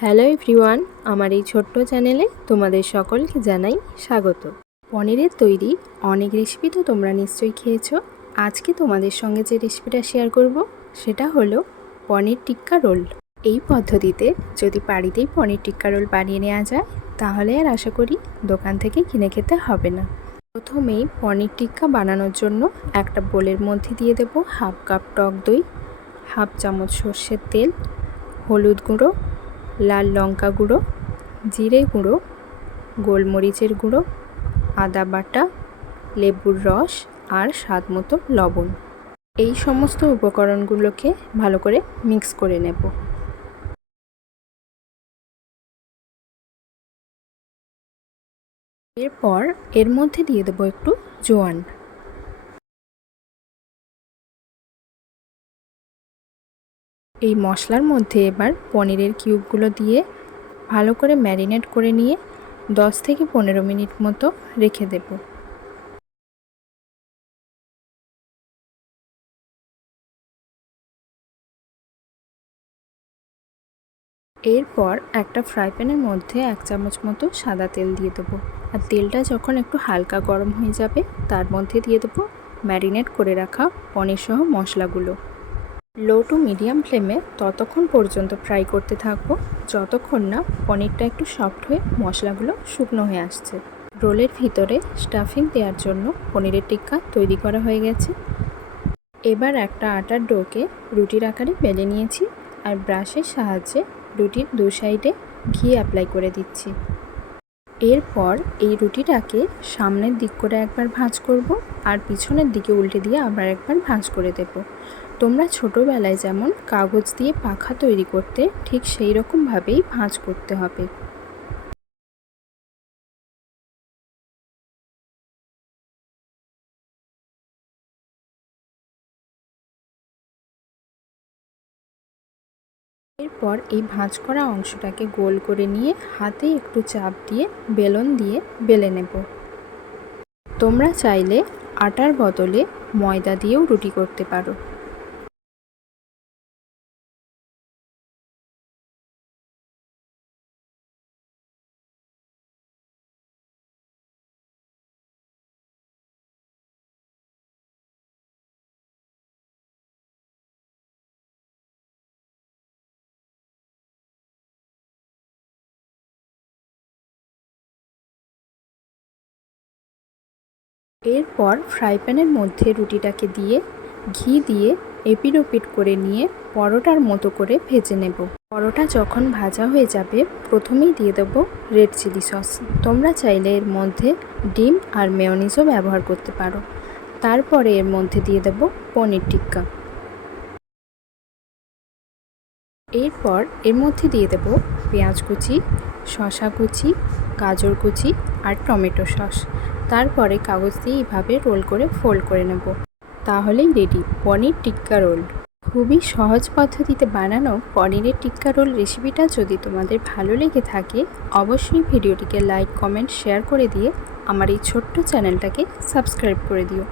Hello everyone, আমার এই ছোট্ট চ্যানেলে তোমাদের সকলকে জানাই স্বাগত। পনিরের তৈরি অনেক রেসিপি তো তোমরা নিশ্চয়ই খেয়েছো। আজকে তোমাদের সঙ্গে যে রেসিপিটা শেয়ার করব, সেটা হলো পনির টিক্কা রোল। এই পদ্ধতিতে যদি বাড়িতেই পনির টিক্কা রোল বানিয়ে নেওয়া যায়, তাহলে আর আশা করি দোকান থেকে কিনে খেতে হবে না। প্রথমেই পনির টিক্কা বানানোর জন্য একটা বোলের মধ্যে দিয়ে দেব হাফ কাপ টক দই, হাফ চামচ সর্ষের তেল, হলুদ গুঁড়ো লাল লঙ্কা গুঁড়ো, জিরে গুঁড়ো, গোলমরিচের গুঁড়ো, আদা বাটা, লেবুর রস আর স্বাদ মতো লবণ। এই সমস্ত উপকরণগুলোকে ভালো করে মিক্স করে নেব। এরপর এর মধ্যে দিয়ে দেবো একটু জোয়ান। এই মশলার মধ্যে এবার পনিরের কিউবগুলো দিয়ে ভালো করে ম্যারিনেট করে নিয়ে দশ থেকে পনেরো মিনিট মতো রেখে দেব। এরপর একটা ফ্রাই প্যানের মধ্যে এক চামচ মতো সাদা তেল দিয়ে দেবো। আর তেলটা যখন একটু হালকা গরম হয়ে যাবে, তার মধ্যে দিয়ে দেবো ম্যারিনেট করে রাখা পনির সহ মশলাগুলো। লো টু মিডিয়াম ফ্লেমে ততক্ষণ পর্যন্ত ফ্রাই করতে থাকব, যতক্ষণ না পনিরটা একটু সফট হয়ে মশলাগুলো শুকনো হয়ে আসছে। রোলের ভিতরে স্টাফিং দেওয়ার জন্য পনিরের টিক্কা তৈরি করা হয়ে গেছে। এবার একটা আটার ডোকে রুটির আকারে বেলে নিয়েছি আর ব্রাশের সাহায্যে রুটির দু সাইডে ঘি অ্যাপ্লাই করে দিচ্ছি। এরপর এই রুটিটাকে সামনের দিক করে একবার ভাঁজ করব আর পিছনের দিকে উল্টে দিয়ে আবার একবার ভাঁজ করে দেব। তোমরা ছোটোবেলায় যেমন কাগজ দিয়ে পাখা তৈরি করতে, ঠিক সেই রকমভাবেই ভাঁজ করতে হবে। এরপর এই ভাঁজ করা অংশটাকে গোল করে নিয়ে হাতে একটু চাপ দিয়ে, বেলন দিয়ে বেলে নেব। তোমরা চাইলে আটার বদলে ময়দা দিয়েও রুটি করতে পারো। এরপর ফ্রাই প্যানের মধ্যে রুটিটাকে দিয়ে, ঘি দিয়ে এপিট ওপিট করে নিয়ে পরোটার মতো করে ভেজে নেব। পরোটা যখন ভাজা হয়ে যাবে, প্রথমেই দিয়ে দেবো রেড চিলি সস। তোমরা চাইলে এর মধ্যে ডিম আর মেয়নিজও ব্যবহার করতে পারো। তারপরে এর মধ্যে দিয়ে দেব পনির টিক্কা। এরপর এর মধ্যে দিয়ে দেব পেঁয়াজ কুচি শশা কুচি, গাজর কুচি আর টমেটো সস। তারপরে কাগজ দিয়ে এইভাবে রোল করে ফোল্ড করে নেব। তাহলেই রেডি, পনির টিক্কা রোল। খুবই সহজ পদ্ধতিতে বানানো পনিরের টিক্কা রোল রেসিপিটা যদি তোমাদের ভালো লেগে থাকে, অবশ্যই ভিডিওটিকে লাইক, কমেন্ট, শেয়ার করে দিয়ে আমার এই ছোট্ট চ্যানেলটাকে সাবস্ক্রাইব করে দিও।